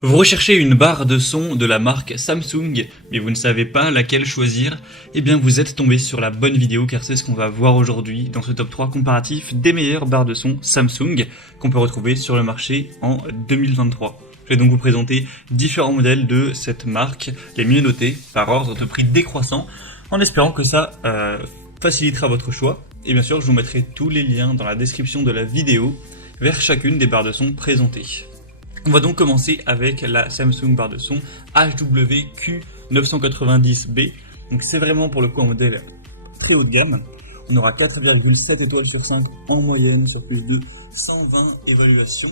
Vous recherchez une barre de son de la marque Samsung, mais vous ne savez pas laquelle choisir? Eh bien vous êtes tombé sur la bonne vidéo car c'est ce qu'on va voir aujourd'hui dans ce top 3 comparatif des meilleures barres de son Samsung qu'on peut retrouver sur le marché en 2023. Je vais donc vous présenter différents modèles de cette marque, les mieux notés par ordre de prix décroissant, en espérant que ça facilitera votre choix. Et bien sûr je vous mettrai tous les liens dans la description de la vidéo vers chacune des barres de son présentées. On va donc commencer avec la Samsung barre de son HWQ990B. Donc c'est vraiment pour le coup un modèle très haut de gamme. On aura 4,7 étoiles sur 5 en moyenne sur plus de 120 évaluations.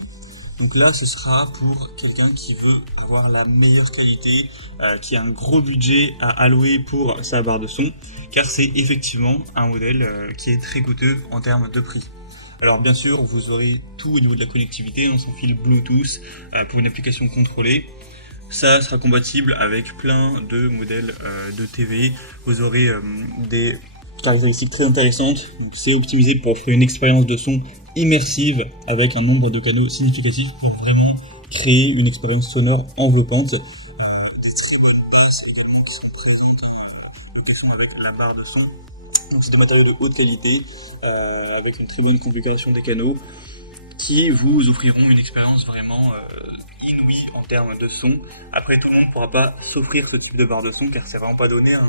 Donc là ce sera pour quelqu'un qui veut avoir la meilleure qualité, qui a un gros budget à allouer pour sa barre de son, car c'est effectivement un modèle qui est très coûteux en termes de prix. Alors bien sûr, vous aurez tout au niveau de la connectivité, sans fil Bluetooth pour une application contrôlée. Ça sera compatible avec plein de modèles de TV. Vous aurez des caractéristiques très intéressantes. C'est optimisé pour offrir une expérience de son immersive avec un nombre de canaux significatif pour vraiment créer une expérience sonore enveloppante. Avec la barre de son. Donc c'est un matériau de haute qualité avec une très bonne configuration des canaux qui vous offriront une expérience vraiment inouïe en termes de son. Après tout le monde ne pourra pas s'offrir ce type de barre de son car c'est vraiment pas donné, hein.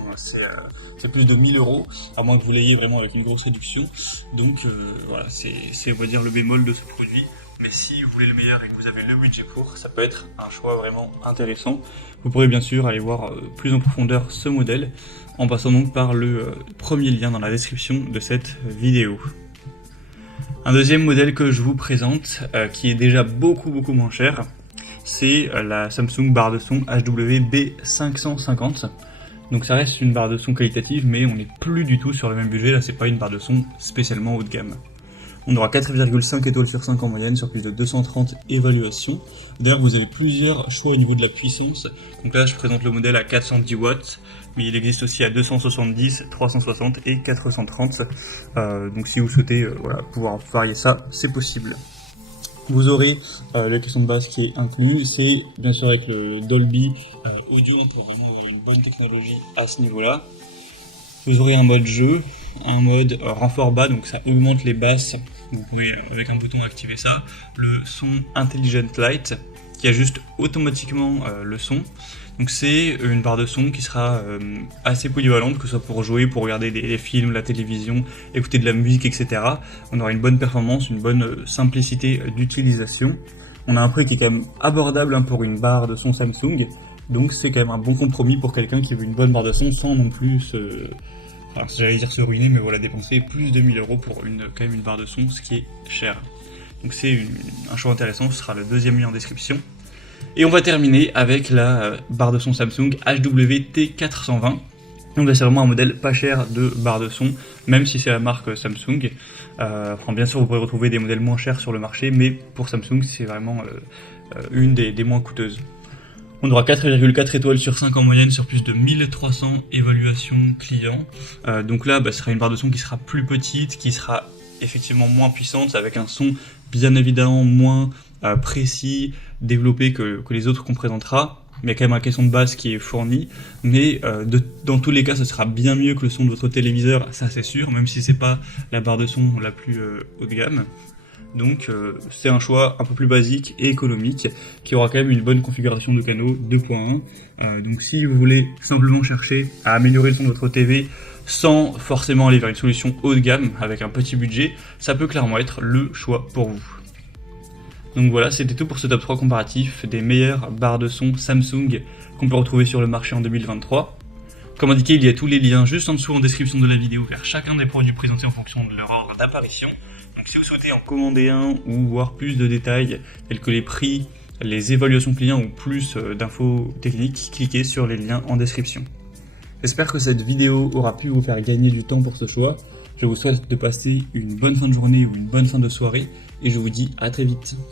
C'est plus de 1000 €, à moins que vous l'ayez vraiment avec une grosse réduction. Donc voilà, c'est on va dire le bémol de ce produit. Mais si vous voulez le meilleur et que vous avez le budget pour, ça peut être un choix vraiment intéressant. Vous pourrez bien sûr aller voir plus en profondeur ce modèle en passant donc par le premier lien dans la description de cette vidéo. Un deuxième modèle que je vous présente, qui est déjà beaucoup moins cher, c'est la Samsung barre de son HWB550. Donc ça reste une barre de son qualitative, mais on n'est plus du tout sur le même budget. Là c'est pas une barre de son spécialement haut de gamme. On aura 4,5 étoiles sur 5 en moyenne sur plus de 230 évaluations. D'ailleurs, vous avez plusieurs choix au niveau de la puissance. Donc là, je présente le modèle à 410 watts, mais il existe aussi à 270, 360 et 430. Donc si vous souhaitez pouvoir varier ça, c'est possible. Vous aurez la question de base qui est inclue, c'est bien sûr avec le Dolby Audio pour vraiment une bonne technologie à ce niveau-là. Vous aurez un mode jeu, un mode renfort bas, donc ça augmente les basses. Vous pouvez avec un bouton activer ça. Le son Intelligent Light qui ajuste automatiquement le son. Donc c'est une barre de son qui sera assez polyvalente, que ce soit pour jouer, pour regarder des films, la télévision, écouter de la musique, etc. On aura une bonne performance, une bonne simplicité d'utilisation. On a un prix qui est quand même abordable pour une barre de son Samsung. Donc c'est quand même un bon compromis pour quelqu'un qui veut une bonne barre de son sans non plus j'allais dire se ruiner, mais voilà, dépenser plus de 1000 € pour quand même une barre de son, ce qui est cher. Donc c'est un choix intéressant, ce sera le deuxième lien en description. Et on va terminer avec la barre de son Samsung HWT420. Donc c'est vraiment un modèle pas cher de barre de son, même si c'est la marque Samsung. Bien sûr vous pourrez retrouver des modèles moins chers sur le marché, mais pour Samsung c'est vraiment une des moins coûteuses. On aura 4,4 étoiles sur 5 en moyenne sur plus de 1300 évaluations clients. Donc là, ce sera une barre de son qui sera plus petite, qui sera effectivement moins puissante, avec un son bien évidemment moins précis, développé que les autres qu'on présentera. Mais il y a quand même un caisson de basse qui est fourni. Mais dans tous les cas, ce sera bien mieux que le son de votre téléviseur, ça c'est sûr, même si c'est pas la barre de son la plus haut de gamme. Donc c'est un choix un peu plus basique et économique qui aura quand même une bonne configuration de canaux 2.1. Donc si vous voulez simplement chercher à améliorer le son de votre TV sans forcément aller vers une solution haut de gamme avec un petit budget, ça peut clairement être le choix pour vous. Donc voilà, c'était tout pour ce top 3 comparatif des meilleures barres de son Samsung qu'on peut retrouver sur le marché en 2023. Comme indiqué, il y a tous les liens juste en dessous en description de la vidéo vers chacun des produits présentés en fonction de leur ordre d'apparition. Donc si vous souhaitez en commander un ou voir plus de détails tels que les prix, les évaluations clients ou plus d'infos techniques, cliquez sur les liens en description. J'espère que cette vidéo aura pu vous faire gagner du temps pour ce choix. Je vous souhaite de passer une bonne fin de journée ou une bonne fin de soirée et je vous dis à très vite.